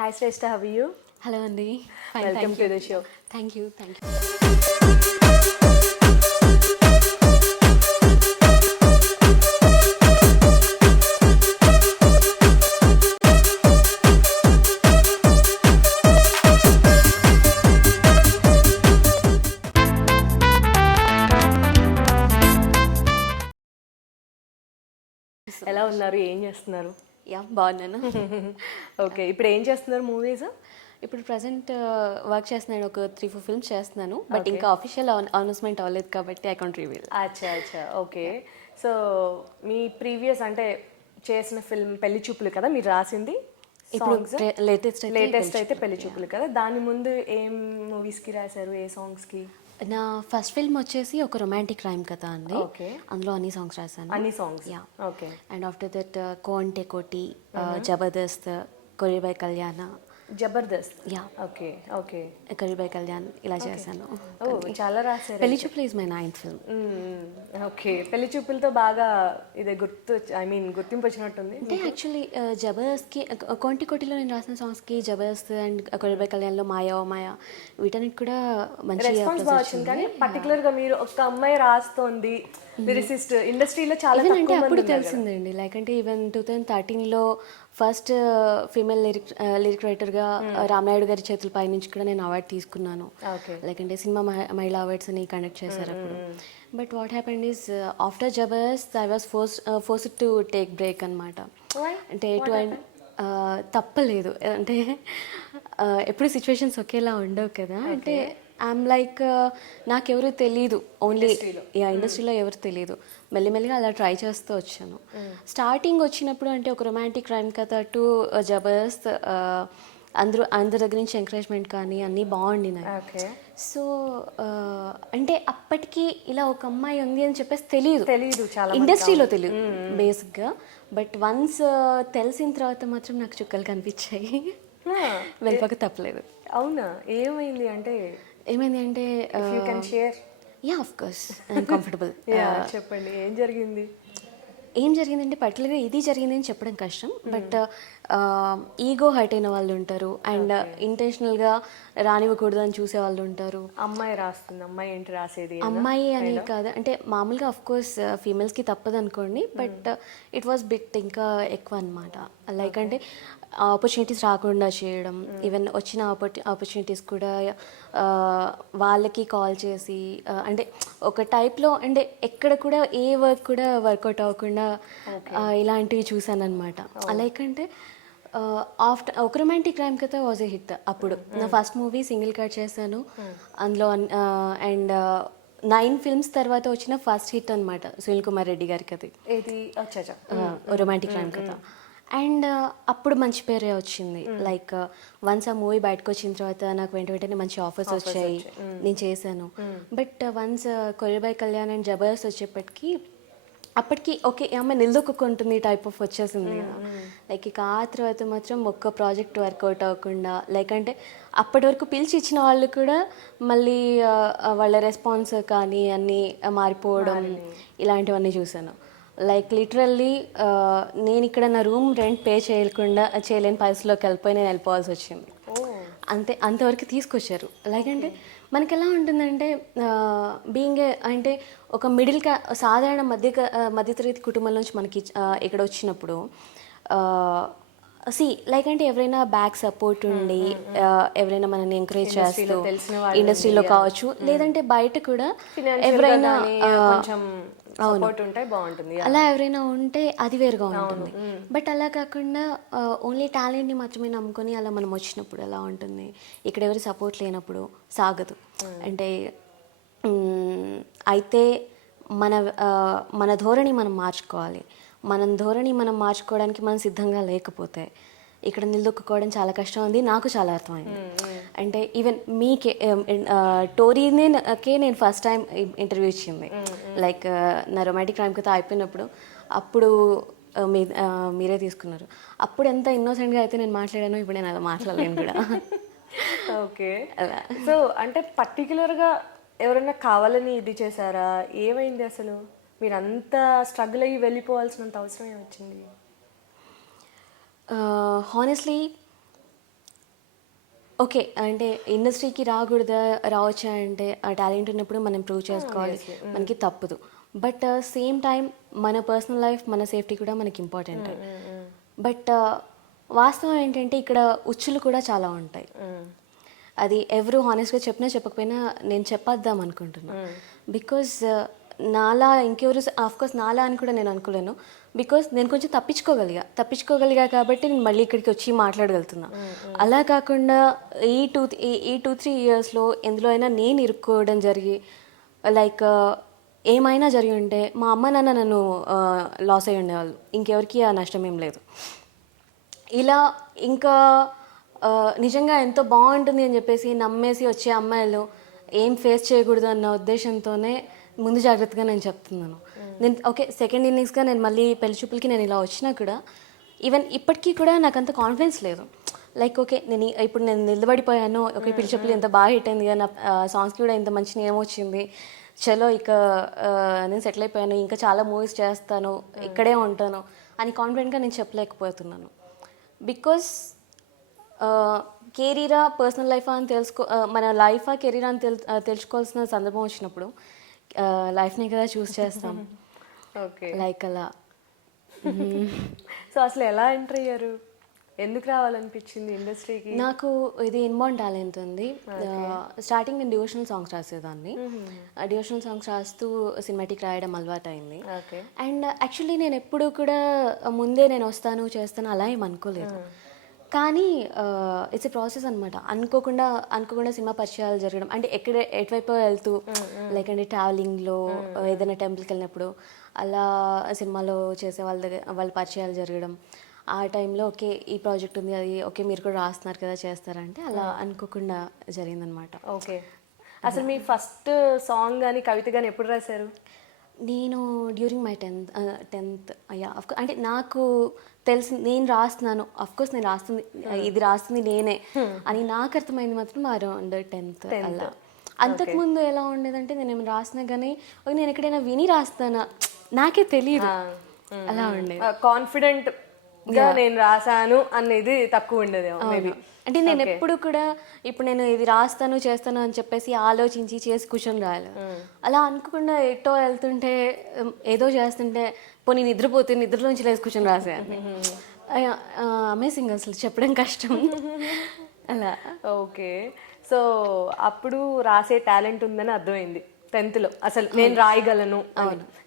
Hi Shrestha, how are you? Hello అండి. Fine, Welcome thank to you. the show. Thank you, thank you. ఎలా ఉన్నారు, ఏం చేస్తున్నారు? Yeah, బాగున్నాను. ఓకే, ఇప్పుడు ఏం చేస్తున్నారు మూవీస్? ఇప్పుడు ప్రజెంట్ వర్క్ చేస్తున్నాను, ఒక 3-4 ఫిల్మ్స్ చేస్తున్నాను. But Okay. ఇంకా అఫీషియల్ అనౌన్స్మెంట్ అవ్వలేదు కాబట్టి ఐ కాంట్ రివీల్. అచ్చా అచ్చా, ఓకే. సో మీ ప్రీవియస్ అంటే చేసిన ఫిల్మ్ పెళ్లి చూపులు కదా మీరు రాసింది? ఇప్పుడు సాంగ్స్ లేటెస్ట్ అయితే పెళ్లి చూపులు కదా. దాని ముందు ఏం మూవీస్కి రాశారు, ఏ సాంగ్స్కి? నా ఫస్ట్ ఫిల్మ్ వచ్చేసి ఒక రొమాంటిక్ క్రైమ్ కథ అండి. ఓకే. అందులో అన్ని సాంగ్స్ రాశాను. అన్ని songs? Yeah. Okay. And after that కోంటే కోటి, జబర్దస్త్, కొరిబై కళ్యాణ, జబర్దస్త్. Yeah, okay okay. కొరిబై కళ్యాణ్ ఇలా చేశాను. ఓ, చాలా రాశారు. పెళ్లి చూపులు is my 9th film. Okay, పెళ్లి చూపులతో బాగా ఇదే గుర్తింపు వచ్చినట్టుంది. అంటే యాక్చువల్లీ జబర్దస్త్కి కొంటి కోటిలో నేను రాసిన సాంగ్స్కి జబర్దస్త్ అండ్ కొరిబై కళ్యాణ్లో మాయా ఓ మాయా వీటన్నిటి కూడా మంచి రెస్పాన్స్ బాగా వచ్చింది. కానీ పర్టికులర్ గా మీరు ఒక అమ్మాయి రాస్తోంది లిరిసిస్ట్ ఇండస్ట్రీలో చాలా ఈవెన్ అంటే తక్కువ అప్పుడు మంది ఉన్నారు కదా. తెలిసిందండి. లైక్ అంటే ఈవెన్ 2013లో ఫస్ట్ ఫీమేల్ లిరిక్ రైటర్గా రామనాయుడు గారి చేతుల పై నుంచి కూడా నేను అవార్డు తీసుకున్నాను. ఓకే. లైక్ అంటే సినిమా మహిళా అవార్డ్స్ అని కండక్ట్ చేశారు అప్పుడు. But what happened is after Jabardasth I was forced to take break అనమాట. Why? అంటే తప్పలేదు. అంటే ఎప్పుడు సిచ్యువేషన్స్ ఒకేలా ఉండవు కదా. అంటే ఐఎమ్ లైక్ నాకెవరు తెలీదు, ఓన్లీ ఇండస్ట్రీలో ఎవరు తెలీదు. మెల్లిమెల్లిగా అలా ట్రై చేస్తూ వచ్చాను. స్టార్టింగ్ వచ్చినప్పుడు అంటే ఒక రొమాంటిక్ క్రైమ్ కథ టు జబర్దస్త్ అందరి దగ్గర నుంచి ఎంకరేజ్మెంట్ కానీ అన్నీ బాగుండినాయి. ఓకే. సో అంటే అప్పటికి ఇలా ఒక అమ్మాయి ఉంది అని చెప్పేసి తెలీదు చాలా ఇండస్ట్రీలో తెలియదు బేసిక్గా. బట్ వన్స్ తెలిసిన తర్వాత మాత్రం నాకు చుక్కలు కనిపించాయి. వెళ్ళిపోక తప్పలేదు. అవునా, ఏమైంది అంటే? ఏమైంది అంటే you can share. Yeah, of course I'm comfortable. చెప్పండి, ఏం జరిగింది? ఏం జరిగిందంటే పర్టికులర్గా ఇది జరిగిందని చెప్పడం కష్టం. బట్ ఈగో హర్ట్ అయిన వాళ్ళు ఉంటారు అండ్ ఇంటెన్షనల్గా రానివ్వకూడదు అని చూసే వాళ్ళు ఉంటారు. అమ్మాయి రాస్తుంది, అమ్మాయి ఏంటి రాసేది? అమ్మాయి అని కాదు, అంటే మామూలుగా ఆఫ్ కోర్స్ ఫీమేల్స్కి తప్పదు అనుకోండి. బట్ ఇట్ వాస్ బిట్ ఇంకా ఎక్కువ అనమాట. లైక్ అంటే ఆపర్చునిటీస్ రాకుండా చేయడం, ఈవెన్ వచ్చిన ఆపర్చునిటీస్ కూడా వాళ్ళకి కాల్ చేసి అంటే ఒక టైప్లో అంటే ఎక్కడ కూడా ఏ వర్క్ కూడా వర్కౌట్ అవ్వకుండా ఇలాంటివి చూసాను అనమాట. లైక్ అంటే ఆఫ్టర్ ఒక రొమాంటిక్ క్రైమ్ కథ వాజ్ ఏ హిట్. అప్పుడు నా ఫస్ట్ మూవీ సింగిల్ కట్ చేశాను అందులో. అండ్ 9 ఫిల్మ్స్ తర్వాత వచ్చిన ఫస్ట్ హిట్ అనమాట సునీల్ కుమార్ రెడ్డి గారికి అది. ఏది? అచ్చా, రొమాంటిక్ క్రైమ్ కథ. అండ్ అప్పుడు మంచి పేరే వచ్చింది. లైక్ వన్స్ ఆ మూవీ బయటకు వచ్చిన తర్వాత నాకు వెంటనే మంచి ఆఫర్స్ వచ్చాయి, నేను చేశాను. బట్ వన్స్ కొరిబై కళ్యాణ్ అండ్ జబర్దస్త్ వచ్చేప్పటికి అప్పటికి ఓకే ఆమె నిలదొక్కుంటుంది టైప్ ఆఫ్ వచ్చేసింది కదా. లైక్ ఇక ఆ తర్వాత మాత్రం ఒక్క ప్రాజెక్ట్ వర్కౌట్ అవ్వకుండా, లైక్ అంటే అప్పటి వరకు పిలిచి ఇచ్చిన వాళ్ళు కూడా మళ్ళీ వాళ్ళ రెస్పాన్స్ కానీ అన్నీ మారిపోవడం ఇలాంటివన్నీ చూసాను. లైక్ లిటరల్లీ నేను ఇక్కడ నా రూమ్ రెంట్ పే చేయలేని పరిస్థితిలోకి నేను వెళ్ళిపోవాల్సి వచ్చింది. అంతవరకు తీసుకొచ్చారు. లైక్ అంటే మనకి ఎలా ఉంటుందంటే బీయింగ్ అంటే ఒక సాధారణ మధ్యతరగతి కుటుంబం నుంచి మనకి ఇక్కడ వచ్చినప్పుడు లైక్ అంటే ఎవరైనా బ్యాక్ సపోర్ట్ ఉండి ఎవరైనా మనల్ని ఎంకరేజ్ చేస్తూ ఇండస్ట్రీలో కావచ్చు, లేదంటే బయట కూడా ఎవరైనా అలా ఎవరైనా ఉంటే అది వేరుగా ఉంటుంది. బట్ అలా కాకుండా ఓన్లీ టాలెంట్ని మాత్రమే నమ్ముకొని అలా మనం వచ్చినప్పుడు ఎలా ఉంటుంది, ఇక్కడ ఎవరి సపోర్ట్ లేనప్పుడు సాగదు. అంటే అయితే మన ధోరణి మనం మార్చుకోవాలి. మనం మార్చుకోవడానికి మనం సిద్ధంగా లేకపోతే ఇక్కడ నిలదొక్కుకోవడం చాలా కష్టం ఉంది. నాకు చాలా అర్థమైంది. అంటే ఈవెన్ మీకే టోరీకే నేను ఫస్ట్ టైం ఇంటర్వ్యూ ఇచ్చింది. లైక్ నా రొమాంటిక్ క్రైమ్ కథ అయిపోయినప్పుడు అప్పుడు మీరే తీసుకున్నారు. అప్పుడు ఎంత ఇన్నోసెంట్గా అయితే నేను మాట్లాడాను, ఇప్పుడు నేను అలా మాట్లాడలేను కూడా. ఓకే. సో అంటే పర్టికులర్గా ఎవరైనా కావాలని ఇది చేశారా, ఏమైంది అసలు? మీరు అంత స్ట్రగుల్ అయ్యి వెళ్ళిపోవాల్సినంత అవసరం ఏమొచ్చింది? హానెస్ట్లీ ఓకే అంటే ఇండస్ట్రీకి రాకూడదా రావచ్చా అంటే ఆ టాలెంట్ ఉన్నప్పుడు మనం ప్రూవ్ చేసుకోవాలి, మనకి తప్పదు. బట్ సేమ్ టైం మన పర్సనల్ లైఫ్ మన సేఫ్టీ కూడా మనకి ఇంపార్టెంట్. బట్ వాస్తవం ఏంటంటే ఇక్కడ ఉచ్చులు కూడా చాలా ఉంటాయి. అది ఎవరు హానెస్ట్గా చెప్పినా చెప్పకపోయినా నేను చెప్పేద్దాం అనుకుంటున్నా. బికాజ్ నాలా ఇంకెవరు ఆఫ్కోర్స్ నాలా అని కూడా నేను అనుకోలేను. బికాజ్ నేను కొంచెం తప్పించుకోగలిగా కాబట్టి నేను మళ్ళీ ఇక్కడికి వచ్చి మాట్లాడగలుగుతున్నా. అలా కాకుండా ఈ 2-3 ఇయర్స్లో ఎందులో అయినా నేను ఇరుక్కోవడం జరిగి లైక్ ఏమైనా జరిగి ఉంటే మా అమ్మ నాన్న నన్ను లాస్ అయ్యి ఉండేవాళ్ళు, ఇంకెవరికి ఆ నష్టం ఏం లేదు. ఇలా ఇంకా నిజంగా ఎంతో బాగుంటుంది అని చెప్పేసి నమ్మేసి వచ్చే అమ్మాయిలు ఏం ఫేస్ చేయకూడదు అన్న ఉద్దేశంతోనే ముందు జాగ్రత్తగా నేను చెప్తున్నాను. నేను ఓకే సెకండ్ ఇన్నింగ్స్గా నేను మళ్ళీ పెళ్లి చూపులకి నేను ఇలా వచ్చినా కూడా ఈవెన్ ఇప్పటికీ కూడా నాకు అంత కాన్ఫిడెన్స్ లేదు. లైక్ ఓకే ఇప్పుడు నేను నిలబడిపోయాను, ఓకే పెళ్లి చూపులు ఎంత బాగా హిట్ అయింది కదా, నా సాంగ్స్కి కూడా ఇంత మంచి నేమ్ వచ్చింది, చలో ఇక నేను సెటిల్ అయిపోయాను, ఇంకా చాలా మూవీస్ చేస్తాను, ఇక్కడే ఉంటాను అని కాన్ఫిడెంట్గా నేను చెప్పలేకపోతున్నాను. బికాస్ కెరీరా పర్సనల్ లైఫా అని మన లైఫా కెరీరా అని తెలుసుకోవాల్సిన సందర్భం వచ్చినప్పుడు లైఫ్ని కదా చూస్ చేస్తాం. ఓకే లైక్ అలా. సో అసలు ఎలా ఎంటర్ అయ్యారు, ఎందుకు రావాలనిపించింది ఇండస్ట్రీకి? నాకు ఇది ఇన్బార్న్ టాలెంట్ ఉంది. స్టార్టింగ్ నేను డివోషనల్ సాంగ్స్ రాసేదాన్ని. డివోషనల్ సాంగ్స్ రాస్తూ సినిమాటిక్ రాయడం అలవాటు అయింది. అండ్ యాక్చువల్లీ నేను ఎప్పుడు కూడా ముందే నేను వస్తాను చేస్తాను అలా ఏం అనుకోలేదు. కానీ ఇట్స్ ఎ ప్రాసెస్ అనమాట. అనుకోకుండా సినిమా పరిచయాలు జరగడం, అంటే ఎటువైపు వెళ్తూ లైక్ అంటే ట్రావెలింగ్లో ఏదైనా టెంపుల్కి వెళ్ళినప్పుడు అలా సినిమాలో చేసే వాళ్ళ దగ్గర వాళ్ళ పరిచయాలు జరగడం, ఆ టైంలో ఓకే ఈ ప్రాజెక్ట్ ఉంది, అది ఓకే మీరు కూడా రాస్తున్నారు కదా చేస్తారంటే అలా అనుకోకుండా జరిగిందనమాట. ఓకే అసలు మీ ఫస్ట్ సాంగ్ కానీ కవిత కానీ ఎప్పుడు రాశారు? నేను డ్యూరింగ్ మై 10th అయ్యా అంటే నాకు తెలిసి నేను రాస్తున్నాను, అఫ్కోర్స్ నేను ఇది రాస్తుంది నేనే అని నాకు అర్థమైంది మాత్రం అరౌండ్ 10th అలా. అంతకుముందు ఎలా ఉండేదంటే నేను ఏమైనా రాసినా కానీ నేను ఎక్కడైనా విని రాస్తానా నాకే తెలియదు, అలా ఉండేది. కాన్ఫిడెంట్ నేను రాశాను అనేది తక్కువ ఉండేది. అంటే నేను ఎప్పుడు కూడా ఇప్పుడు నేను ఇది రాస్తాను చేస్తాను అని చెప్పేసి ఆలోచించి చేసి కూర్చొని రాయాలి. అలా అనుకోకుండా ఎటో వెళ్తుంటే ఏదో చేస్తుంటే పోనీ నిద్రలోంచి లేచి కూర్చొని రాసేయాలి. అమేజింగ్, అసలు చెప్పడం కష్టం అలా. ఓకే సో అప్పుడు రాసే టాలెంట్ ఉందని అర్థమైంది 10th అసలు నేను రాయగలను.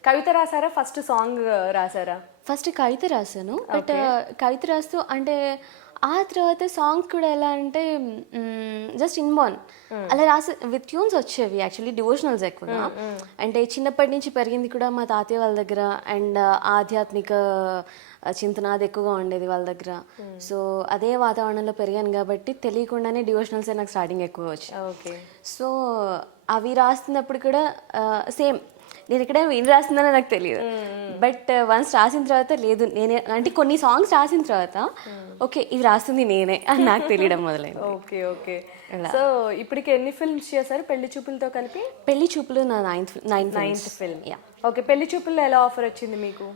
కవిత రాసారా, ఫస్ట్ సాంగ్ రాసారా? ఫస్ట్ కవిత రాశాను. బట్ కవిత రాస్తూ అంటే ఆ తర్వాత సాంగ్స్ కూడా ఎలా అంటే జస్ట్ ఇన్బార్న్ అలా రాసి విత్ ట్యూన్స్ వచ్చేవి. యాక్చువల్లీ డివోషనల్స్ ఎక్కువగా, అంటే చిన్నప్పటి నుంచి పెరిగింది కూడా మా తాతయ్య వాళ్ళ దగ్గర, అండ్ ఆధ్యాత్మిక చింతన అది ఎక్కువగా ఉండేది వాళ్ళ దగ్గర. సో అదే వాతావరణంలో పెరిగాను కాబట్టి తెలియకుండానే డివోషనల్సే నాకు స్టార్టింగ్ ఎక్కువ వచ్చాయి. సో అవి రాస్తున్నప్పుడు కూడా సేమ్ నేను ఇక్కడ ఏం రాసిందనో నాకు తెలియదు. బట్ వన్స్ రాసిన తర్వాత లేదు నేనే అంటే కొన్ని సాంగ్స్ రాసిన తర్వాత ఓకే ఇవి రాస్తుంది నేనే అని నాకు తెలియడం మొదలైంది. ఓకే ఓకే సో ఇప్పటికి ఎన్ని ఫిల్మ్స్ చేశారు పెళ్లి చూపులతో కలిపి? పెళ్లి చూపులు నా 9th ఫిల్మ్. ఓకే పెళ్లి చూపుల్లో ఎలా ఆఫర్ వచ్చింది మీకు?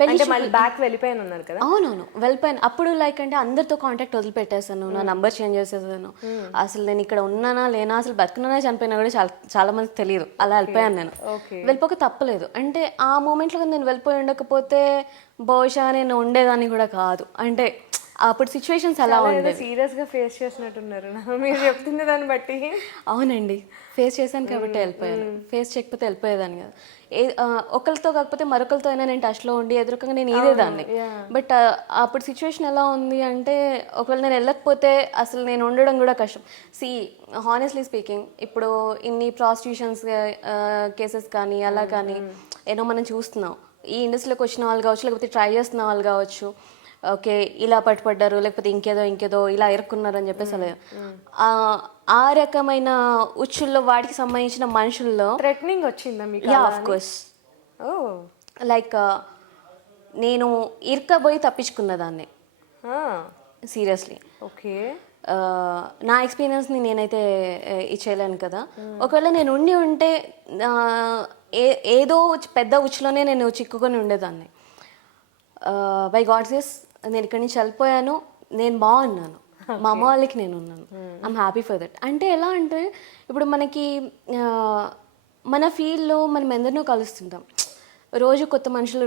మళ్ళీ బ్యాక్ వెళ్ళిపోయాను అన్నారు కదా? అవునవును వెళ్ళిపోయాను. అప్పుడు లైక్ అంటే అందరితో కాంటాక్ట్ వదిలిపెట్టేసాను, నా నంబర్ చేంజ్ చేసేసాను. అసలు నేను ఇక్కడ ఉన్నానా లేనా, అసలు బతుకున్నానా చనిపోయినా కూడా చాలా మందికి తెలియదు. అలా వెళ్ళిపోయాను నేను. వెళ్ళిపోక తప్పలేదు. అంటే ఆ మూమెంట్లో నేను వెళ్ళిపోయి ఉండకపోతే బహుశా నేను ఉండేదాన్ని కూడా కాదు. అంటే అప్పుడు సిచ్యువేషన్స్ అలా ఉండేది. సీరియస్ గా ఫేస్ చేసినట్టున్నారు మీరు చెప్తుంది దాన్ని బట్టి. అవునండి ఫేస్ చేశాను కాబట్టి వెళ్ళిపోయాను. ఫేస్ చేయకపోతే వెళ్ళిపోయేదాన్ని కదా. ఒకరితో కాకపోతే మరొకరితో అయినా నేను టచ్లో ఉండి ఎదురుకంగా నేను ఇదేదాన్ని. బట్ అప్పుడు సిచ్యువేషన్ ఎలా ఉంది అంటే ఒకవేళ నేను వెళ్ళకపోతే అసలు నేను ఉండడం కూడా కష్టం. హానెస్ట్లీ స్పీకింగ్ ఇప్పుడు ఇన్ని ప్రాస్టిట్యూషన్స్ కేసెస్ కానీ అలా కానీ ఏదో మనం చూస్తున్నాం. ఈ ఇండస్ట్రీలోకి వచ్చిన వాళ్ళు కావచ్చు, లేకపోతే ట్రై చేస్తున్న వాళ్ళు కావచ్చు, ఓకే ఇలా పట్టుపడ్డారు లేకపోతే ఇంకేదో ఇలా ఇరుక్కున్నారు అని చెప్పేసి అలా ఆ రకమైన ఉచ్చుల్లో వాటికి సంబంధించిన మనుషుల్లో థ్రెటనింగ్ వచ్చిందా మీకు? Yeah of course. లైక్ నేను ఇరుక్కబోయి తప్పించుకున్న దాన్ని సీరియస్లీ. ఓకే నా ఎక్స్పీరియన్స్ని నేనైతే ఇచ్చేయలేను కదా. ఒకవేళ నేను ఉంటే ఏదో పెద్ద ఉచ్చులోనే నేను చిక్కుకొని ఉండేదాన్ని. బై గాడ్స్ గ్రేస్ నేను ఇక్కడి నుంచి వెళ్ళిపోయాను, నేను బాగున్నాను. మా అమ్మ వాళ్ళకి నేను ఉన్నాను. I'm happy for that. అంటే ఎలా అంటే ఇప్పుడు మనకి మన ఫీల్డ్లో మనం ఎందరినో కలుస్తుంటాం. రోజు కొత్త మనుషులు,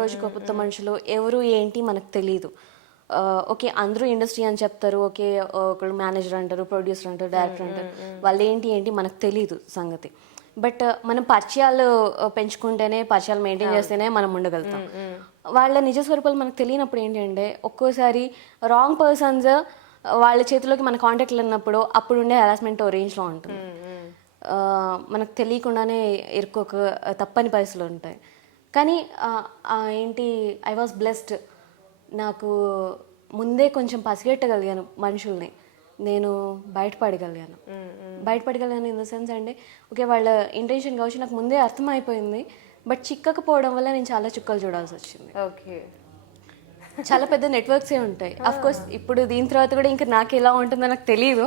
రోజు కొత్త మనుషులు, ఎవరు ఏంటి మనకు తెలియదు. ఓకే, అందరూ ఇండస్ట్రీ అని చెప్తారు. ఓకే, ఒకళ్ళు మేనేజర్ అంటారు, ప్రొడ్యూసర్ అంటారు, డైరెక్టర్ అంటారు. వాళ్ళు ఏంటి మనకు తెలియదు సంగతి. బట్ మనం పరిచయాలు పెంచుకుంటేనే, పరిచయాలు మెయింటైన్ చేస్తేనే మనం ఉండగలుగుతాం. వాళ్ళ నిజస్వరూపాలు మనకు తెలియనప్పుడు ఏంటంటే ఒక్కోసారి రాంగ్ పర్సన్స్ వాళ్ళ చేతిలోకి మన కాంటాక్ట్లు ఉన్నప్పుడు అప్పుడు ఉండే హెరాస్మెంట్ రేంజ్లో ఉంటుంది. మనకు తెలియకుండానే ఇరుక్కొక తప్పని పరిస్థితులు ఉంటాయి. కానీ ఏంటి, ఐ వాజ్ బ్లెస్డ్. నాకు ముందే కొంచెం పసిగట్టగలిగాను మనుషుల్ని, నేను బయటపడగలిగాను ఇన్ ద సెన్స్ అంటే ఓకే వాళ్ళ ఇంటెన్షన్ కావచ్చు నాకు ముందే అర్థమైపోయింది. బట్ చిక్కకపోవడం వల్ల నేను చాలా చుక్కలు చూడాల్సి వచ్చింది. ఓకే, చాలా పెద్ద నెట్వర్క్సే ఉంటాయి. అఫ్ కోర్స్ ఇప్పుడు దీని తర్వాత కూడా ఇంకా నాకు ఎలా ఉంటుందో నాకు తెలియదు,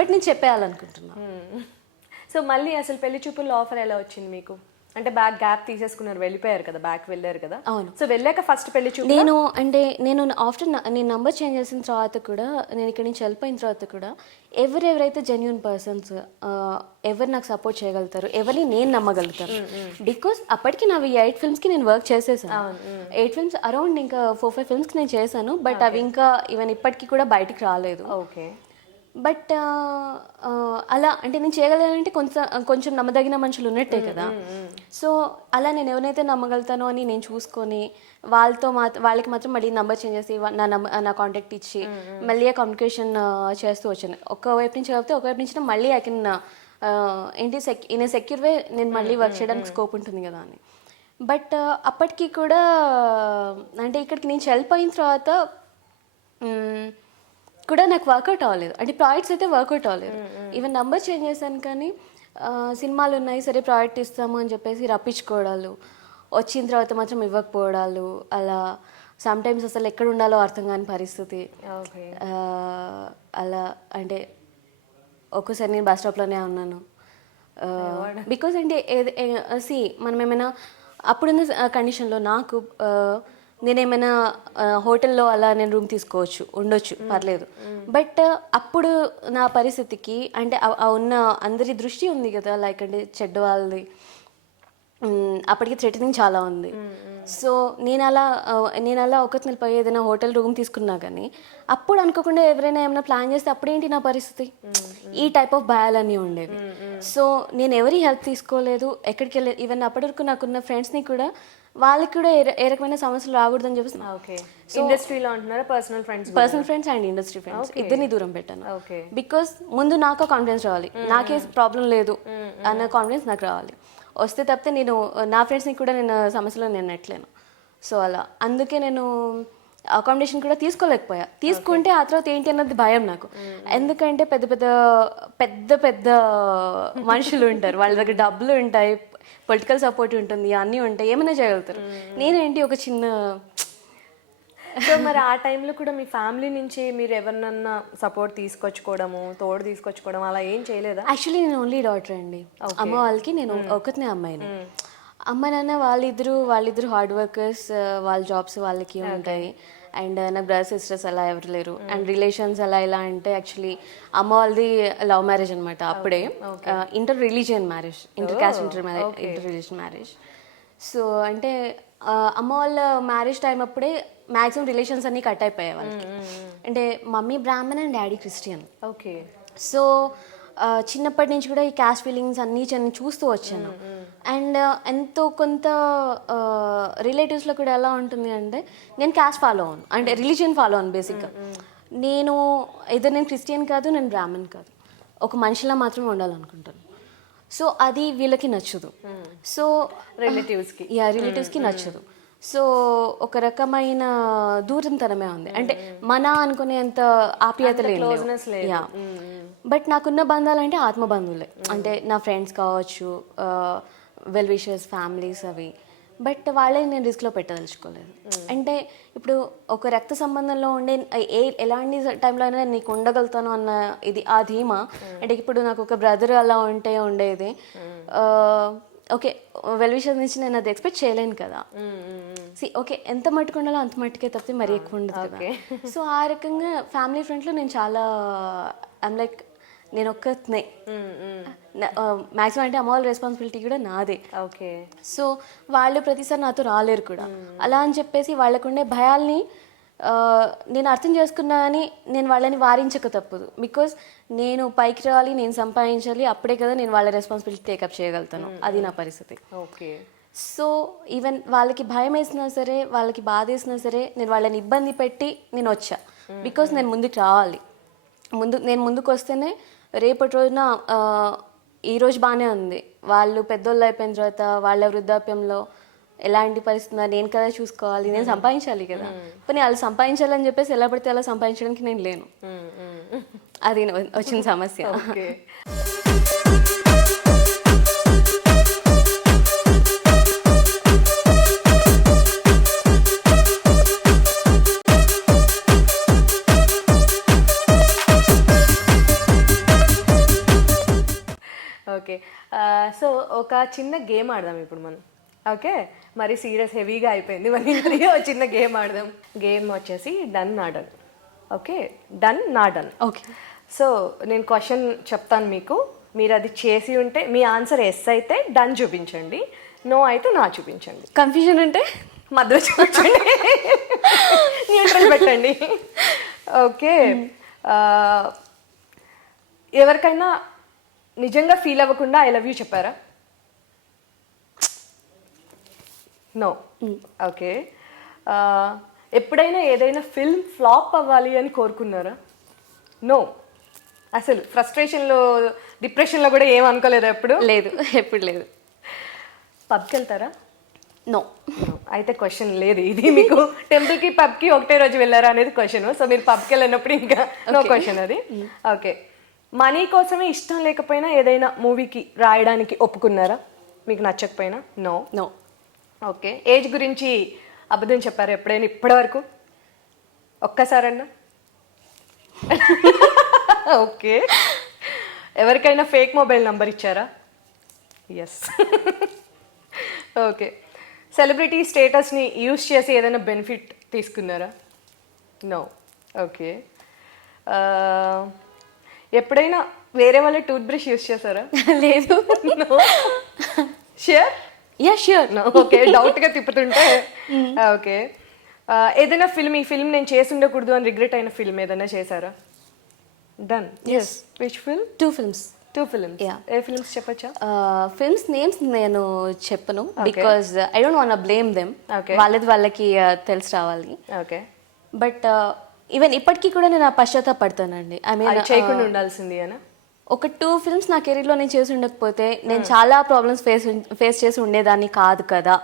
బట్ నేను చెప్పేయాలనుకుంటున్నాను. సో మళ్ళీ అసలు పెళ్లి చూపుల్లో ఆఫర్ ఎలా వచ్చింది మీకు? అంటే బ్యాక్ గ్యాప్ తీసేసుకున్నారు, వెళ్ళిపోయారు కదా, బ్యాక్ వెళ్ళారు కదా. అవును. సో వెళ్ళాక ఫస్ట్ పెళ్లి చూపు నేను ఆఫ్టర్ నేను నంబర్ చేంజ్ చేసిన తర్వాత కూడా, నేను ఇక్కడి నుంచి వెళ్ళిపోయిన తర్వాత కూడా ఎవరెవరైతే జెన్యూన్ పర్సన్స్, ఎవరు నాకు సపోర్ట్ చేయగలుగుతారు, ఎవరిని నేను నమ్మగలుగుతాను. బికాస్ అప్పటికి నావి 8 ఫిల్మ్స్కి నేను వర్క్ చేసేసాను. 8 ఫిల్మ్స్ అరౌండ్ ఇంకా 4-5 ఫిల్మ్స్కి నేను చేశాను. బట్ అవి ఇంకా ఈవెన్ ఇప్పటికీ కూడా బయటికి రాలేదు. ఓకే. బట్ అలా అంటే నేను చేయగలిగానంటే కొంచెం నమ్మదగిన మనుషులు ఉన్నట్టే కదా. సో అలా నేను ఎవరైతే నమ్మగలుగుతానో అని నేను చూసుకొని వాళ్ళకి మాత్రం మళ్ళీ నెంబర్ చేంజ్ చేసి నా కాంటాక్ట్ ఇచ్చి మళ్ళీ ఆ కమ్యూనికేషన్ చేస్తూ వచ్చాను. ఒకవైపు నుంచి కాకపోతే ఒకవైపు నుంచి మళ్ళీ ఐ కెన్ ఏంటి ఇన్ ఏ సెక్యూర్ వే నేను మళ్ళీ వర్క్ చేయడానికి స్కోప్ ఉంటుంది కదా అని. బట్ అప్పటికి కూడా అంటే ఇక్కడికి నేను వెళ్ళిపోయిన తర్వాత కూడా నాకు వర్కౌట్ అవ్వలేదు. అంటే ప్రాజెక్ట్స్ అయితే వర్కౌట్ అవ్వలేదు. ఈవెన్ నంబర్ చేంజ్ చేశాను కానీ సినిమాలు ఉన్నాయి సరే ప్రాజెక్ట్ ఇస్తాము అని చెప్పేసి రప్పించుకోవడాలు, వచ్చిన తర్వాత మాత్రం ఇవ్వకపోవడాలు, అలా సమ్టైమ్స్ అసలు ఎక్కడ ఉండాలో అర్థం కాని పరిస్థితి. అలా అంటే ఒక్కోసారి నేను బస్ స్టాప్లోనే ఉన్నాను. బికాజ్ అంటే మనం ఏమైనా అప్పుడున్న కండిషన్లో నాకు నేనేమైనా హోటల్లో అలా నేను రూమ్ తీసుకోవచ్చు, ఉండొచ్చు, పర్లేదు. బట్ అప్పుడు నా పరిస్థితికి అంటే ఉన్న అందరి దృష్టి ఉంది కదా, లైక్ అంటే చెడ్డ వాళ్ళది, అప్పటికి థ్రెటనింగ్ చాలా ఉంది. సో నేను అలా ఒకటి నిలిపోయి ఏదైనా హోటల్ రూమ్ తీసుకున్నా కానీ అప్పుడు అనుకోకుండా ఎవరైనా ఏమైనా ప్లాన్ చేస్తే అప్పుడేంటి నా పరిస్థితి? ఈ టైప్ ఆఫ్ భయాలన్నీ ఉండేవి. సో నేను ఎవరి హెల్ప్ తీసుకోలేదు, ఎక్కడికి వెళ్ళలేదు. ఈవెన్ అప్పటి వరకు నాకున్న ఫ్రెండ్స్ని కూడా వాళ్ళకి కూడా ఏ రకమైన సమస్యలు రాకూడదని చెప్పేసి ఇండస్ట్రీలో అంటున్నారా, personal friends and industry friends ఇద్దరిని దూరం పెట్టాను. బికాస్ ముందు నాకు కాన్ఫిడెన్స్ రావాలి, నాకే ప్రాబ్లం లేదు అన్న కాన్ఫిడెన్స్ నాకు రావాలి. వస్తే తప్పితే నేను నా ఫ్రెండ్స్ని కూడా నేను సమస్యలో నేను నెట్టలేను. సో అలా అందుకే నేను అకామిడేషన్ కూడా తీసుకోలేకపోయా. తీసుకుంటే ఆ తర్వాత ఏంటి అన్నది భయం నాకు. ఎందుకంటే పెద్ద పెద్ద మనుషులు ఉంటారు, వాళ్ళ దగ్గర డబ్బులు ఉంటాయి, పొలిటికల్ సపోర్ట్ ఉంటుంది, అన్నీ ఉంటాయి, ఏమైనా చేయగలుగుతారు. నేనేంటి ఒక చిన్న. సో మరి ఆ టైంలో కూడా మీ ఫ్యామిలీ నుంచి మీరు ఎవరినన్నా సపోర్ట్ తోడు తీసుకొచ్చుకోవడం అలా ఏం చేయలేదా? యాక్చువల్లీ నేను ఓన్లీ డాటర్ అండి. అమ్మ వాళ్ళకి నేను ఒకటినే అమ్మాయిని. అమ్మ నాన్న వాళ్ళిద్దరు హార్డ్ వర్కర్స్, వాళ్ళ జాబ్స్ వాళ్ళకి ఉంటాయి. అండ్ నా బ్రదర్స్ సిస్టర్స్ అలా ఎవరు లేరు. అండ్ రిలేషన్స్ అలా ఎలా అంటే యాక్చువల్లీ అమ్మ వాళ్ళది లవ్ మ్యారేజ్ అనమాట. అప్పుడే inter religion marriage, inter caste inter religion marriage. So అంటే అమ్మ వాళ్ళ మ్యారేజ్ టైం అప్పుడే మ్యాక్సిమం రిలేషన్స్ అన్నీ కట్ అయిపోయాయి వాళ్ళకి. అంటే mummy Brahmin and daddy Christian. Okay. So చిన్నప్పటి నుంచి కూడా ఈ క్యాస్ట్ ఫీలింగ్స్ అన్నీ చూస్తూ వచ్చాను. అండ్ ఎంతో కొంత రిలేటివ్స్లో కూడా ఎలా ఉంటుంది అంటే నేను క్యాస్ట్ ఫాలో అవ్వను, అంటే రిలీజియన్ ఫాలో అవ్వను బేసిక్గా. నేను క్రిస్టియన్ కాదు, నేను బ్రాహ్మణ్ కాదు, ఒక మనిషిలా మాత్రమే ఉండాలనుకుంటాను. సో అది వీళ్ళకి నచ్చదు. సో రిలేటివ్స్కి నచ్చదు. సో ఒక రకమైన దూరంతనమే ఉంది, అంటే మన అనుకునేంత ఆప్యాయత లేదు. బట్ నాకున్న బంధాలు అంటే ఆత్మబంధువులే, అంటే నా ఫ్రెండ్స్ కావచ్చు, వెల్ విషర్స్, ఫ్యామిలీస్ అవి. బట్ వాళ్ళని నేను రిస్క్లో పెట్టదలుచుకోలేదు. అంటే ఇప్పుడు ఒక రక్త సంబంధంలో ఉండే ఎలాంటి టైంలో అయినా నీకు ఉండగలుగుతాను అన్న ఇది ఆ ధీమా. అంటే ఇప్పుడు నాకు ఒక బ్రదర్ అలా ఉండేది. ఓకే వెల్ విషెస్ నుంచి నేను అది ఎక్స్పెక్ట్ చేయలేను కదా. ఓకే ఎంత మట్టుకు ఉండాలో అంత మట్టుకే తప్పితే మరీ ఎక్కువ ఉండదు కదా. సో ఆ రకంగా ఫ్యామిలీ ఫ్రంట్లో నేను చాలా ఐమ్ లైక్ నేను ఒక్కనే మ్యాక్సిమం అంటే అమ్మ వాళ్ళ రెస్పాన్సిబిలిటీ కూడా నాదే. ఓకే. సో వాళ్ళు ప్రతిసారి నాతో రాలేరు కూడా. అలా అని చెప్పేసి వాళ్ళకుండే భయాల్ని నేను అర్థం చేసుకున్నా అని నేను వాళ్ళని వారించక తప్పదు. బికాజ్ నేను పైకి రావాలి, నేను సంపాదించాలి, అప్పుడే కదా నేను వాళ్ళ రెస్పాన్సిబిలిటీ టేకప్ చేయగలుగుతాను. అది నా పరిస్థితి. ఓకే. సో ఈవెన్ వాళ్ళకి భయం వేసినా సరే, వాళ్ళకి బాధ వేసినా సరే, నేను వాళ్ళని ఇబ్బంది పెట్టి నేను వచ్చా. బికాజ్ నేను ముందుకు రావాలి. నేను ముందుకు వస్తేనే రేపటి రోజున ఈరోజు బాగానే ఉంది, వాళ్ళు పెద్దోళ్ళు అయిపోయిన తర్వాత వాళ్ళ వృద్ధాప్యంలో ఎలాంటి పరిస్థితి నేను కదా చూసుకోవాలి, నేను సంపాదించాలి కదా. కానీ వాళ్ళు సంపాదించాలని చెప్పేసి ఎలా పడితే అలా సంపాదించడానికి నేను లేను. అది వచ్చిన సమస్య. ఓకే. సో ఒక చిన్న గేమ్ ఆడదాం ఇప్పుడు మనం. ఓకే, మరి సీరియస్ హెవీగా అయిపోయింది, మరి ఒక చిన్న గేమ్ ఆడదాం. గేమ్ వచ్చేసి డన్ నా డన్. ఓకే, డన్ నా డన్. ఓకే. సో నేను క్వశ్చన్ చెప్తాను మీకు, మీరు అది చేసి ఉంటే మీ ఆన్సర్ ఎస్ అయితే డన్ చూపించండి, నో అయితే నా చూపించండి. కన్ఫ్యూజన్ అంటే మధ్యలో చూపించండి, న్యూట్రల్ పెట్టండి. ఓకే. ఎవరికైనా నిజంగా ఫీల్ అవ్వకుండా ఐ లవ్ యూ చెప్పారా? నో. ఓకే. ఎప్పుడైనా ఏదైనా ఫిల్మ్ ఫ్లాప్ అవ్వాలి అని కోరుకున్నారా? నో. అసలు ఫ్రస్ట్రేషన్లో డిప్రెషన్లో కూడా ఏం అనుకోలేదా ఎప్పుడు? లేదు, ఎప్పుడు లేదు. పబ్కి వెళ్తారా? నో. అయితే క్వశ్చన్ లేదు ఇది. మీకు టెంపుల్కి పబ్కి ఒకటే రోజు వెళ్ళారా అనేది క్వశ్చన్. సో మీరు పబ్కి వెళ్ళినప్పుడు ఇంకా నో క్వశ్చన్ అది. ఓకే. మనీ కోసమే ఇష్టం లేకపోయినా ఏదైనా మూవీకి రాయడానికి ఒప్పుకున్నారా మీకు నచ్చకపోయినా? నో. నో. ఓకే. ఏజ్ గురించి అబద్ధం చెప్పారా ఎప్పుడైనా ఇప్పటి వరకు? ఒక్కసారన్నా? ఓకే. ఎవరికైనా ఫేక్ మొబైల్ నంబర్ ఇచ్చారా? ఎస్. ఓకే. సెలబ్రిటీ స్టేటస్ని యూజ్ చేసి ఏదైనా బెనిఫిట్ తీసుకున్నారా? నో. ఓకే. ఎప్పుడైనా వేరే వాళ్ళ టూత్ బ్రష్ యూజ్ చేశారా? లేదు. No. Sure? Yeah sure. No. Okay, డౌట్గా తిప్పుతుంటే. ఓకే. ఏదైనా ఫిల్మ్, ఈ ఫిల్మ్ నేను చేసి ఉండకూడదు అని రిగ్రెట్ అయిన ఫిల్మ్ ఏదైనా చేశారా? Done. Yes. Which film? 2 films. 2 films. Yeah. ఏ ఫిల్మ్స్ చెప్పచ్చా? ఫిల్మ్స్ నేమ్స్ నేను చెప్పను, because I don't want blame them. Okay. వాళ్ళకి తెలిసి రావాలి. ఓకే. బట్ ఈవెన్ ఇప్పటికీ కూడా నేను పశ్చాత్తాపడతానండి. ఐ మీన్ అది చేయకుండా ఉండాల్సింది అనా? ఒక 2 films నా కెరీర్లో నేను చేసి ఉండకపోతే నేను చాలా ప్రాబ్లమ్స్ ఫేస్ చేసి ఉండేదాన్ని కాదు కదా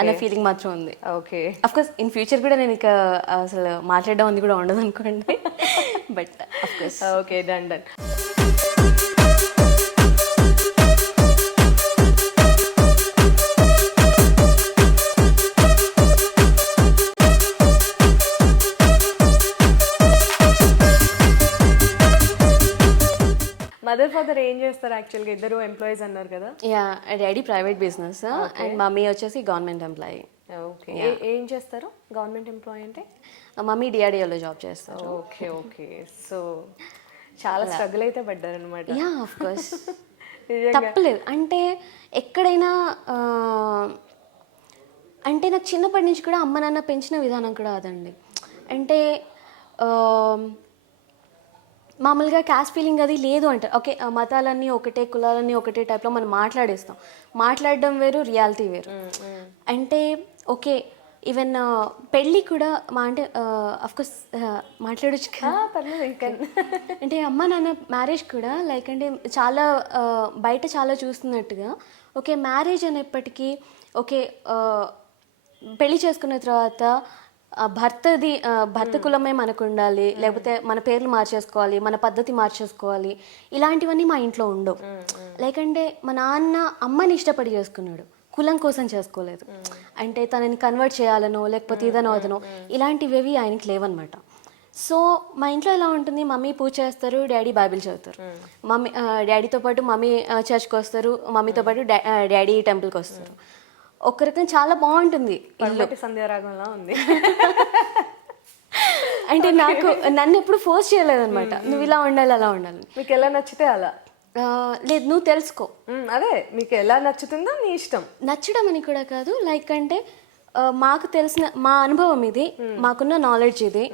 అనే ఫీలింగ్ మాత్రం ఉంది. Okay. Of course in future కూడా నేను ఇక అసలు మాట్లాడడం అది కూడా ఉండదు అనుకోండి. But of course. Okay, done done. Mother father ఏం చేస్తారు యాక్చువల్గా? ఇద్దరు ఎంప్లాయీస్ అన్నారు కదా. Yeah, daddy private business and mummy వచ్చేసి గవర్నమెంట్ ఎంప్లాయీ. ఓకే. ఏం చేస్తారు గవర్నమెంట్ ఎంప్లాయీ అంటే? మమ్మీ డిఆర్డిఓలో జాబ్ చేస్తారు. ఓకే. ఓకే. సో చాలా స్ట్రగుల్ అయితే పడ్డారనమాట. Yeah, of course. తప్పలేదు. అంటే ఎక్కడైనా అంటే నాకు చిన్నప్పటి నుంచి కూడా అమ్మ నాన్న పెంచిన విధానం కూడా అదండి. అంటే మామూలుగా క్యాస్ట్ ఫీలింగ్ అది లేదు అంటారు. ఓకే, మతాలన్నీ ఒకటే, కులాలన్నీ ఒకటే టైప్లో మనం మాట్లాడేస్తాం. మాట్లాడడం వేరు, రియాలిటీ వేరు. అంటే ఓకే, ఈవెన్ పెళ్ళి కూడా మా అంటే అఫ్కోర్స్ మాట్లాడచ్చు కదా. అంటే అమ్మ నాన్న మ్యారేజ్ కూడా లైక్ అంటే చాలా బయట చాలా చూస్తున్నట్టుగా ఓకే మ్యారేజ్ అనేప్పటికీ ఓకే పెళ్ళి చేసుకున్న తర్వాత భర్త కులమే మనకు ఉండాలి, లేకపోతే మన పేర్లు మార్చేసుకోవాలి, మన పద్ధతి మార్చేసుకోవాలి, ఇలాంటివన్నీ మా ఇంట్లో ఉండవు. లైక్ అంటే మా నాన్న అమ్మని ఇష్టపడి చేసుకున్నాడు, కులం కోసం చేసుకోలేదు. అంటే తనని కన్వర్ట్ చేయాలనో లేకపోతే ఇదనో అదనో ఇలాంటివేవి ఆయనకి లేవన్నమాట. సో మా ఇంట్లో ఎలా ఉంటుంది, మమ్మీ పూజ చేస్తారు, డాడీ బైబిల్ చదువుతారు. మమ్మీ డాడీతో పాటు మమ్మీ చర్చ్కి వస్తారు, మమ్మీతో పాటు డాడీ టెంపుల్కి వస్తారు. ఒక రకంగా చాలా బాగుంటుంది ఇల్లు. సంధ్యారాగంలా ఉంది. అంటే నన్ను ఎప్పుడు ఫోర్స్ చేయలేదన్నమాట, నువ్వు ఇలా ఉండాలి అలా ఉండాలి. మీకు ఎలా నచ్చితే అలా. లేదు, నువ్వు తెలుసుకో. అదే మీకు ఎలా నచ్చుతుందో నీ ఇష్టం. నచ్చడం అని కూడా కాదు, లైక్ అంటే మాకు తెలిసిన మా అనుభవం ఇది, మాకున్న నాలెడ్జ్ ఇది,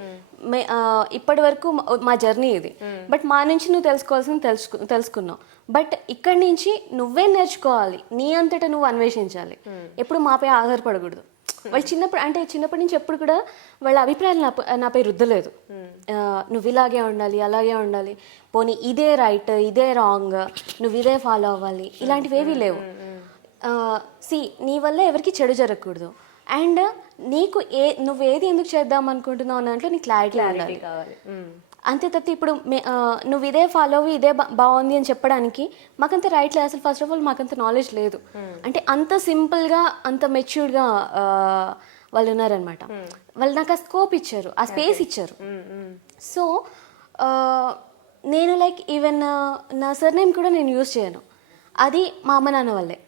ఇప్పటి వరకు మా జర్నీ ఇది. బట్ మా నుంచి నువ్వు తెలుసుకోవాల్సింది తెలుసుకున్నావు. బట్ ఇక్కడి నుంచి నువ్వే నేర్చుకోవాలి, నీ అంతటా నువ్వు అన్వేషించాలి, ఎప్పుడు మాపై ఆధారపడకూడదు. వాళ్ళు చిన్నప్పటి నుంచి ఎప్పుడు కూడా వాళ్ళ అభిప్రాయాలు నాపై రుద్దలేదు. నువ్వు ఇలాగే ఉండాలి, అలాగే ఉండాలి, పోనీ ఇదే రైట్, ఇదే రాంగ్, నువ్వు ఇదే ఫాలో అవ్వాలి, ఇలాంటివి ఏవీ లేవు. నీ వల్ల ఎవరికి చెడు జరగకూడదు. అండ్ నీకు నువ్వు ఏది ఎందుకు చేద్దాం అనుకుంటున్నావు అన్న దాంట్లో నీకు క్లారిటీ కావాలి. అంతే తప్ప ఇప్పుడు నువ్వు ఇదే ఫాలో అవ్వి, ఇదే బాగుంది అని చెప్పడానికి మాకంత రైట్ లేదు. అసలు ఫస్ట్ ఆఫ్ ఆల్ మాకంత నాలెడ్జ్ లేదు. అంటే అంత సింపుల్గా, అంత మెచ్యూర్డ్గా వాళ్ళు ఉన్నారనమాట. వాళ్ళు నాకు ఆ స్కోప్ ఇచ్చారు, ఆ స్పేస్ ఇచ్చారు. సో నేను లైక్ ఈవెన్ నా సర్నేమ్ కూడా నేను యూజ్ చేయను, అది మా అమ్మ నాన్న వాళ్ళే.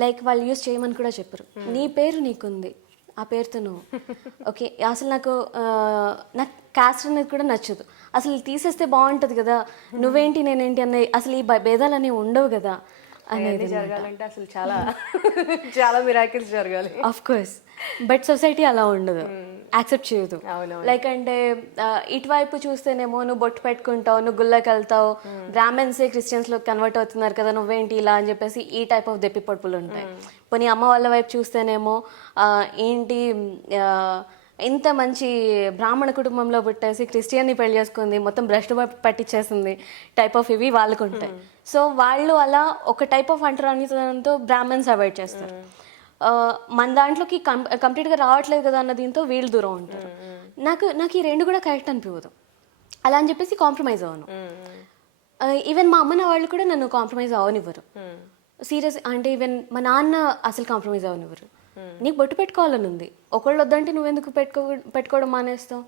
లైక్ వాళ్ళు యూజ్ చేయమని కూడా చెప్పరు. నీ పేరు నీకుంది, ఆ పేరుతో నువ్వు ఓకే. అసలు నాకు క్యాస్ట్ అనేది కూడా నచ్చదు. అసలు తీసేస్తే బాగుంటుంది కదా, నువ్వేంటి నేనేంటి అనే అసలు ఈ భేదాలు అనేవి ఉండవు కదా అనేది జరగాలంటే అసలు చాలా చాలా మిరాకిల్స్ జరగాలి. Of course. బట్ సొసైటీ అలా ఉండదు, యాక్సెప్ట్ చేయదు. లైక్ అంటే ఇటువైపు చూస్తేనేమో నువ్వు బొట్టు పెట్టుకుంటావు, నువ్వు గుళ్ళకి వెళ్తావు, బ్రాహ్మణ్సే క్రిస్టియన్స్లో కన్వర్ట్ అవుతున్నారు కదా, నువ్వేంటి ఇలా అని చెప్పేసి ఈ టైప్ ఆఫ్ దెప్పి పడుపులు ఉంటాయి. పోనీ అమ్మ వాళ్ళ వైపు చూస్తేనేమో ఏంటి ఇంత మంచి బ్రాహ్మణ కుటుంబంలో పుట్టేసి క్రిస్టియన్ని పెళ్లి చేసుకుంది, మొత్తం భ్రష్టు పట్టించేసింది టైప్ ఆఫ్ ఇవి వాళ్ళకు ఉంటాయి. సో వాళ్ళు అలా ఒక టైప్ ఆఫ్ అంటరానితనంతో బ్రాహ్మణ్స్ అవాయిడ్ చేస్తారు. మన దాంట్లోకి కంప్లీట్గా రావట్లేదు కదా అన్న దీంతో వీళ్ళు దూరం ఉంటారు. నాకు ఈ రెండు కూడా కరెక్ట్ అనిపించదు. అలా అని చెప్పేసి కాంప్రమైజ్ అవ్వను. ఈవెన్ మా అమ్మ నా వాళ్ళు కూడా నన్ను కాంప్రమైజ్ అవ్వనివ్వరు. సీరియస్ అంటే ఈవెన్ మా నాన్న అసలు కాంప్రమైజ్ అవ్వనివ్వరు. నీకు బొట్టు పెట్టుకోవాలని ఉంది, ఒకళ్ళు వద్దంటే నువ్వెందుకు పెట్టుకోవడం మానేస్తావు?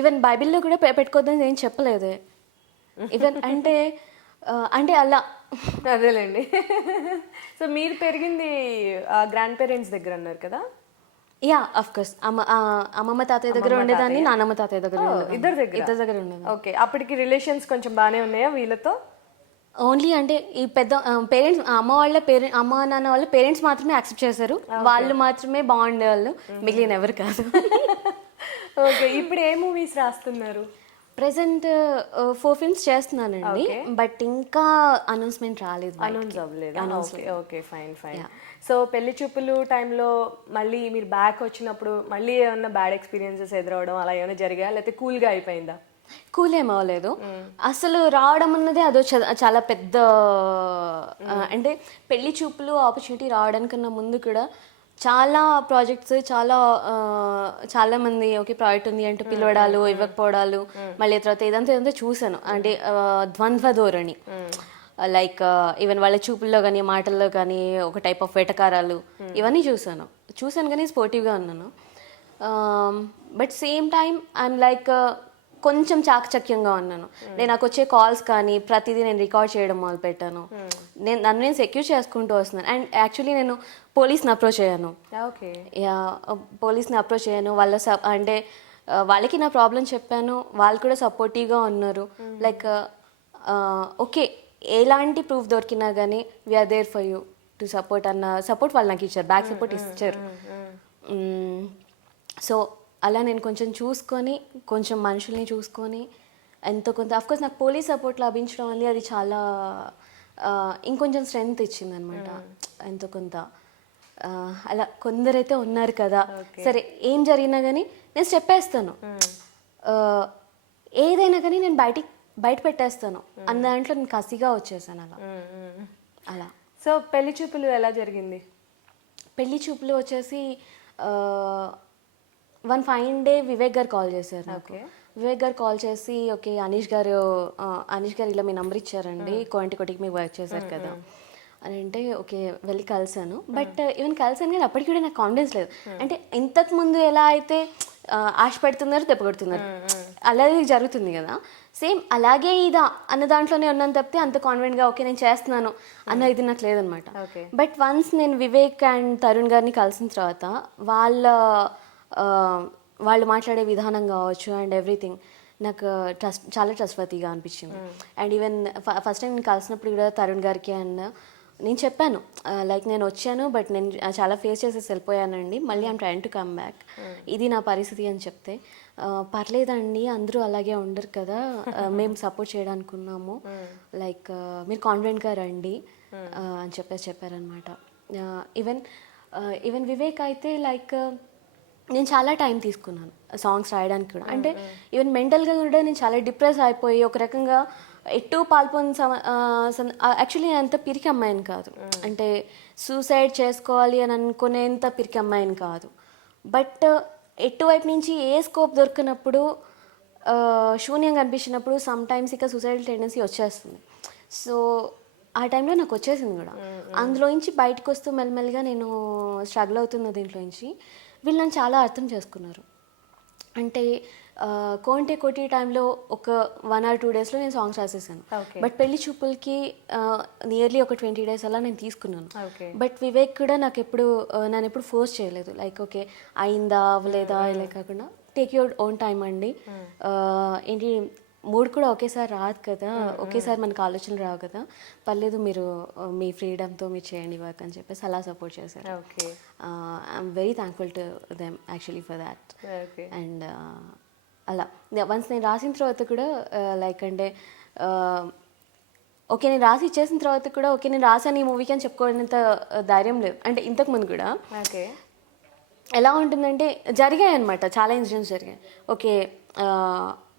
ఈవెన్ బైబిల్లో కూడా పెట్టుకోవద్దని ఏం చెప్పలేదే. ఈవెన్ అంటే అలా. అదేలేండి. సో మీరు పెరిగింది గ్రాండ్ పేరెంట్స్ దగ్గర అన్నారు కదా? Yeah, of course. అమ్మమ్మ తాతయ్య దగ్గర ఉండేదాన్ని, నాన్నమ్మ తాతయ్య దగ్గర ఇద్దరు దగ్గర ఉండేది. ఓకే. అప్పటికి రిలేషన్స్ కొంచెం బాగానే ఉన్నాయా వీళ్ళతో? ఓన్లీ అంటే ఈ పెద్ద పేరెంట్స్, అమ్మ నాన్న వాళ్ళ పేరెంట్స్ మాత్రమే యాక్సెప్ట్ చేశారు, వాళ్ళు మాత్రమే బాగుండేవాళ్ళు, మిగిలిన ఎవరు కాదు. ఓకే. ఇప్పుడు ఏ మూవీస్ రాస్తున్నారు? ప్రెసెంట్ 4 ఫిల్మ్స్ చేస్తున్నానండి, బట్ ఇంకా అనౌన్స్మెంట్ రాలేదు. అనౌన్స్ అవ్వలేదు. Okay, fine. సో పెళ్లి చూపులు టైంలో మళ్ళీ మీరు బ్యాక్ వచ్చినప్పుడు మళ్ళీ ఏమన్నా బ్యాడ్ ఎక్స్పీరియన్సెస్ ఎదురవడం అలా ఏమైనా జరిగాయా, లేకపోతే కూల్గా అయిపోయిందా? కూల్ ఏం అవ్వలేదు. అసలు రావడం అన్నది అదో చాలా పెద్ద అంటే పెళ్లి చూపులు ఆపర్చునిటీ రావడానికన్నా ముందు కూడా చాలా ప్రాజెక్ట్స్, చాలా మంది ఓకే ప్రాజెక్ట్ ఉంది అంటే పిలవడాలు, ఇవ్వకపోవడాలు, మళ్ళీ తర్వాత ఇదంతా చూసాను. అంటే ద్వంద్వ ధోరణి, లైక్ ఈవెన్ వాళ్ళ చూపుల్లో కానీ మాటల్లో కానీ ఒక టైప్ ఆఫ్ వెటకారాలు, ఇవన్నీ చూసాను కానీ స్పోర్టివ్గా ఉన్నాను. But same time I'm like కొంచెం చాకచక్యంగా ఉన్నాను. నాకు వచ్చే కాల్స్ కానీ ప్రతిదీ నేను రికార్డ్ చేయడం మొదలుపెట్టాను. నన్ను నేను సెక్యూర్ చేసుకుంటూ వస్తున్నాను. అండ్ యాక్చువల్లీ నేను పోలీస్ని అప్రోచ్ అయ్యాను. వాళ్ళ అంటే వాళ్ళకి నా ప్రాబ్లం చెప్పాను, వాళ్ళు కూడా సపోర్టివ్గా ఉన్నారు. లైక్ ఓకే, ఎలాంటి ప్రూఫ్ దొరికినా కానీ we are there for you to support అన్న సపోర్ట్ వాళ్ళు నాకు ఇచ్చారు, బ్యాక్ సపోర్ట్ ఇచ్చారు. సో అలా నేను కొంచెం చూసుకొని, కొంచెం మనుషుల్ని చూసుకొని ఎంతో కొంత అఫ్కోర్స్ నాకు పోలీస్ సపోర్ట్ లభించడం వల్ల అది చాలా ఇంకొంచెం స్ట్రెంగ్త్ ఇచ్చింది అనమాట. ఎంతో కొంత అలా కొందరైతే ఉన్నారు కదా, సరే ఏం జరిగినా కానీ నేను చెప్పేస్తాను, ఏదైనా కానీ నేను బయట పెట్టేస్తాను అన్న దాంట్లో నేను కసిగా వచ్చేసాను అలా. సో పెళ్లి చూపులు ఎలా జరిగింది? పెళ్లి చూపులు వచ్చేసి వన్ ఫైన్ డే వివేక్ గారు కాల్ చేశారు నాకు. వివేక్ గారు కాల్ చేసి ఓకే అనీష్ గారు ఇలా మీ నెంబర్ ఇచ్చారండి, కోటికి మీకు వర్క్ చేశారు కదా అని అంటే ఓకే వెళ్ళి కలిసాను. బట్ ఈవెన్ కలిసాను కానీ అప్పటికి కూడా నాకు కాన్ఫిడెన్స్ లేదు. అంటే ఇంతకు ముందు ఎలా అయితే ఆశ పెడుతున్నారు, దెబ్బ కొడుతున్నారు, అలాగే జరుగుతుంది కదా. సేమ్ అలాగే ఇదా అన్న దాంట్లోనే ఉన్నాను తప్పితే అంత కాన్ఫిడెంట్గా ఓకే నేను చేస్తున్నాను అన్న ఇది నాకు లేదనమాట. Okay. బట్ వన్స్ నేను వివేక్ అండ్ తరుణ్ గారిని కలిసిన తర్వాత వాళ్ళు మాట్లాడే విధానం కావచ్చు అండ్ ఎవ్రీథింగ్ నాకు చాలా ట్రస్ట్వర్తీగా అనిపించింది. అండ్ ఈవెన్ ఫస్ట్ టైం నేను కలిసినప్పుడు కూడా తరుణ్ గారికి అండ్ నేను చెప్పాను లైక్ నేను వచ్చాను బట్ నేను చాలా ఫేస్ చేసేసి వెళ్ళిపోయానండి, మళ్ళీ I'm train to come back, ఇది నా పరిస్థితి అని చెప్తే పర్లేదండి అందరూ అలాగే ఉండరు కదా, మేము సపోర్ట్ చేయడానికి ఉన్నాము, లైక్ మీరు కాన్ఫిడెంట్గా రండి అని చెప్పారనమాట. ఈవెన్ వివేక్ అయితే లైక్ నేను చాలా టైం తీసుకున్నాను సాంగ్స్ రాయడానికి కూడా. అంటే ఈవెన్ మెంటల్గా కూడా నేను చాలా డిప్రెస్ అయిపోయి ఒక రకంగా ఎటు పాల్పొని యాక్చువల్లీ నేను అంత పిరికి అమ్మాయిని కాదు, అంటే సూసైడ్ చేసుకోవాలి అని అనుకునేంత పిరికి అమ్మాయిని కాదు. బట్ ఎటువైపు నుంచి ఏ స్కోప్ దొరికినప్పుడు శూన్యంగా అనిపించినప్పుడు సమ్ టైమ్స్ ఇక సూసైడల్ టెండెన్సీ వచ్చేస్తుంది. సో ఆ టైంలో నాకు వచ్చేసింది కూడా. అందులోంచి బయటకు వస్తూ మెల్లమెల్లగా నేను స్ట్రగుల్ అవుతున్న దీంట్లోంచి వీళ్ళు నన్ను చాలా అర్థం చేసుకున్నారు. అంటే కోంటే కోటి టైంలో ఒక 1 or 2 daysలో నేను సాంగ్స్ రాసేసాను. బట్ పెళ్లి చూపులకి నియర్లీ ఒక 20 days అలా నేను తీసుకున్నాను. బట్ వివేక్ కూడా నాకు నన్ను ఎప్పుడు ఫోర్స్ చేయలేదు, లైక్ ఓకే అయిందా అవ్వలేదా ఇలా కాకుండా టేక్ యువర్ ఓన్ టైం అండి, ఏంటి మూడ్ కూడా ఒకేసారి రాదు కదా, ఒకేసారి మనకు ఆలోచనలు రావు కదా, పర్లేదు మీరు మీ ఫ్రీడమ్తో మీరు చేయండి వర్క్ అని చెప్పేసి అలా సపోర్ట్ చేశారు. I'm very thankful to them actually for that. And అలా వన్స్ నేను రాసిన తర్వాత కూడా లైక్ అంటే ఓకే నేను రాసి ఇచ్చేసిన తర్వాత కూడా ఓకే నేను రాసాను ఈ మూవీకి అని చెప్పుకోవడంత ధైర్యం లేదు. అంటే ఇంతకుముందు కూడా ఎలా ఉంటుందంటే జరిగాయి అనమాట, చాలా ఇన్సిడెంట్స్ జరిగాయి. ఓకే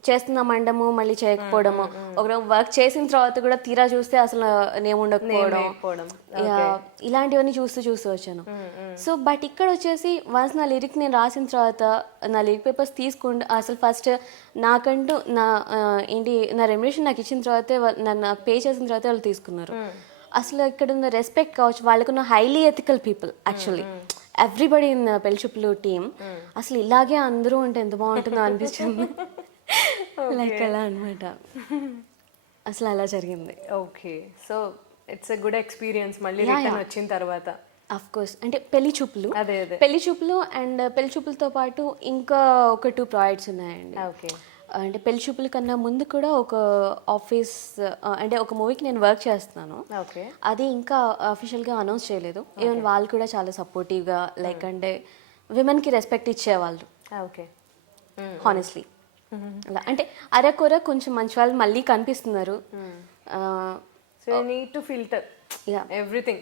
చేస్తున్నాం అండము మళ్ళీ చేయకపోవడము, ఒక వర్క్ చేసిన తర్వాత కూడా తీరా చూస్తే అసలు నేమ్ ఉండకపోవడం, ఇలాంటివన్నీ చూస్తూ వచ్చాను. సో బట్ ఇక్కడ వచ్చేసి వన్స్ నా లిరిక్ నేను రాసిన తర్వాత నా లిరిక్ పేపర్స్ తీసుకుంటూ అసలు ఫస్ట్ నాకంటూ నా రెమ్యునరేషన్ నాకు ఇచ్చిన తర్వాతే నన్ను పే చేసిన తర్వాతే వాళ్ళు తీసుకున్నారు. అసలు ఇక్కడ ఉన్న రెస్పెక్ట్ కావచ్చు, వాళ్ళకున్న highly ethical people actually everybody in పెళ్లి చూపులు టీమ్. అసలు ఇలాగే అందరూ ఉంటే ఎంత బాగుంటుందో అనిపిస్తుంది. లైక్ అలా అనమాట, అసలు అలా జరిగింది. Okay, so it's a good experience మళ్ళీ రిటర్న్ వచ్చిన తర్వాత. అఫ్ కోర్స్, అంటే పెళ్లి చూపులు అండ్ పెళ్లి చూపులతో పాటు ఇంకా ఒక 2 ప్రాజెక్ట్స్ ఉన్నాయండి. అంటే పెళ్లి చూపుల కన్నా ముందు కూడా ఒక ఆఫీస్ అంటే ఒక మూవీకి నేను వర్క్ చేస్తున్నాను, అది ఇంకా అఫీషియల్గా అనౌన్స్ చేయలేదు. ఈవెన్ వాళ్ళు కూడా చాలా సపోర్టివ్గా లైక్ అంటే విమెన్కి రెస్పెక్ట్ ఇచ్చేవాళ్ళు హానెస్ట్లీ. అలా అంటే అరకొర కొంచెం మంచి వాళ్ళు మళ్ళీ కనిపిస్తున్నారు. So you need to filter everything.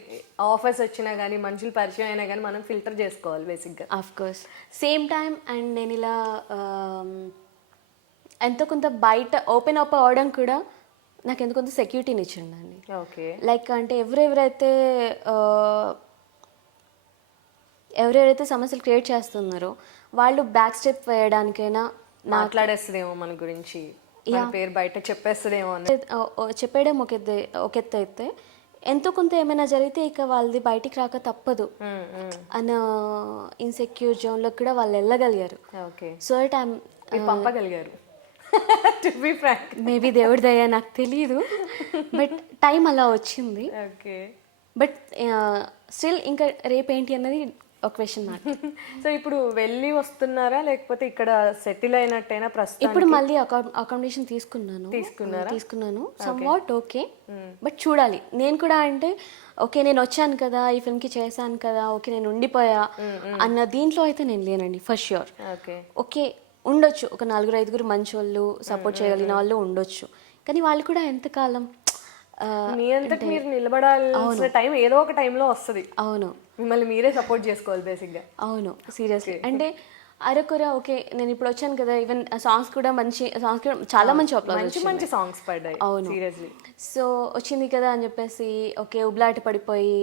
Offers వచ్చినా కానీ మనుషులు పరిచయం అయినా కానీ మనం ఫిల్టర్ చేసుకోవాలి బేసిక్గా. Of course same time and నేను ఇలా ఎంతో కొంత బయట ఓపెన్ అప్ అవ్వడం కూడా నాకు ఎంతో కొంత సెక్యూరిటీని ఇచ్చిందండి. ఓకే, లైక్ అంటే ఎవరెవరైతే సమస్యలు క్రియేట్ చేస్తున్నారో వాళ్ళు బ్యాక్ స్టెప్ వేయడానికైనా మాట్లాడేస్తుందేమో మన గురించి, పేరు బయట చెప్పేస్తుందేమో చెప్పేయడం ఒక ఎత్తు అయితే ఎంతో కొంత ఏమైనా జరిగితే ఇక వాళ్ళది బయటికి రాక తప్పదు అన్న ఇన్సెక్యూర్ జోన్లో కూడా వాళ్ళు వెళ్ళగలిగారు. సో పంపగలిగారు. మేబీ దేవుడి దయ నాకు తెలియదు, బట్ టైం అలా వచ్చింది. బట్ స్టిల్ ఇంకా రేపేంటి అన్నది ఒక క్వశ్చన్ మార్క్. సో ఇప్పుడు వెళ్ళి వస్తున్నారా లేకపోతే ఇక్కడ సెటిల్ అయినట్టేనా ప్రస్తుతం? ఇప్పుడు మళ్ళీ అకామిడేషన్ తీసుకున్నాను సమ్ వాట్ ఓకే. బట్ చూడాలి, నేను కూడా అంటే ఓకే నేను వచ్చాను కదా ఈ ఫిల్మ్కి చేశాను కదా ఓకే నేను ఉండిపోయా అన్న దీంట్లో అయితే నేను లేనండి ఫర్ ష్యూర్. ఓకే ఉండొచ్చు ఒక 4-5 మంచి వాళ్ళు సపోర్ట్ చేయగలిగిన వాళ్ళు ఉండొచ్చు, కానీ వాళ్ళు కూడా ఎంతకాలం మీ అంతటి మీరు నిలబడాల్సిన టైం ఏదో ఒక టైంలో వస్తుంది. అవును, మిమ్మల్ని మీరే సపోర్ట్ చేసుకోవాలి బేసిక్గా. అవును సీరియస్లీ. అంటే అరకొర ఓకే నేను ఇప్పుడు వచ్చాను కదా, ఈవెన్ సాంగ్స్ కూడా చాలా మంచి మంచి సాంగ్స్ పడ్డాయి. అవును సీరియస్లీ. సో వచ్చింది కదా అని చెప్పేసి ఓకే ఉబ్లాట పడిపోయి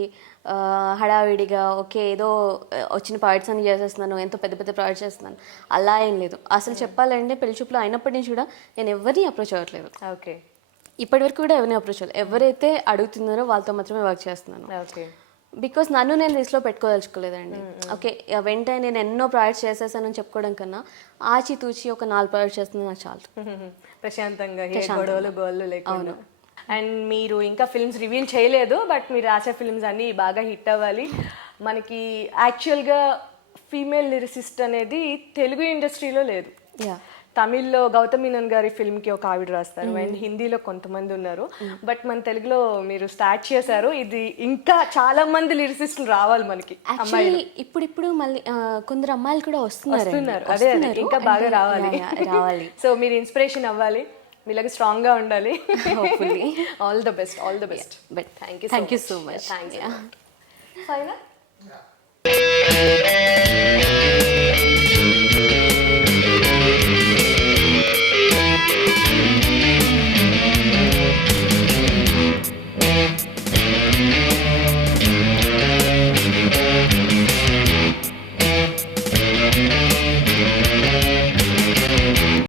హడావిడిగా ఓకే ఏదో వచ్చిన ప్రాజెక్ట్స్ అన్ని చేసేస్తున్నాను, ఎంతో పెద్ద ప్రాజెక్ట్స్ చేస్తున్నాను, అలా ఏం లేదు. అసలు చెప్పాలంటే పెళ్లి చూపులో అయినప్పటి నుంచి కూడా నేను ఎవరిని అప్రోచ్ అవ్వట్లేదు. ఓకే, ఇప్పటి వరకు కూడా ఎవరిని అప్రోచ్ అవ్వలేదు. ఎవరైతే అడుగుతున్నారో వాళ్ళతో మాత్రమే వర్క్ చేస్తున్నాను. బికాస్ నన్ను నేను లిస్ట్లో పెట్టుకోదలుచుకోలేదండి. ఓకే, వెంటనే నేను ఎన్నో ప్రాజెక్ట్స్ చేసేసానని చెప్పుకోవడం కన్నా ఆచితూచి ఒక 4 ప్రాజెక్ట్స్ చేస్తుంది నాకు చాలు. ప్రశాంతంగా ఏ గొడవలు గోళ్ళు లేకుండా. అండ్ మీరు ఇంకా ఫిల్మ్స్ రివీల్ చేయలేదు, బట్ మీరు రాసే ఫిల్మ్స్ అన్నీ బాగా హిట్ అవ్వాలి. మనకి యాక్చువల్గా ఫీమేల్ లిరిసిస్ట్ అనేది తెలుగు ఇండస్ట్రీలో లేదు. యా, తమిళ్లో గౌతమ్ మీనన్ గారి ఫిల్మ్ కి ఒక ఆవిడ రాస్తారు, అండ్ హిందీలో కొంతమంది ఉన్నారు, బట్ మన తెలుగులో మీరు స్టార్ట్ చేశారు. ఇది ఇంకా చాలా మంది లిరిసిస్టులు రావాలి మనకి. యాక్చువల్లీ ఇప్పుడు మళ్ళీ కొందరు అమ్మాయిలు కూడా వస్తున్నారు. అదే ఇంకా బాగా రావాలి. రావాలి. సో మీరు ఇన్స్పిరేషన్ అవ్వాలి, మీలాగా స్ట్రాంగ్ గా ఉండాలి. All the best, all the best. But thank you so much. Thanks.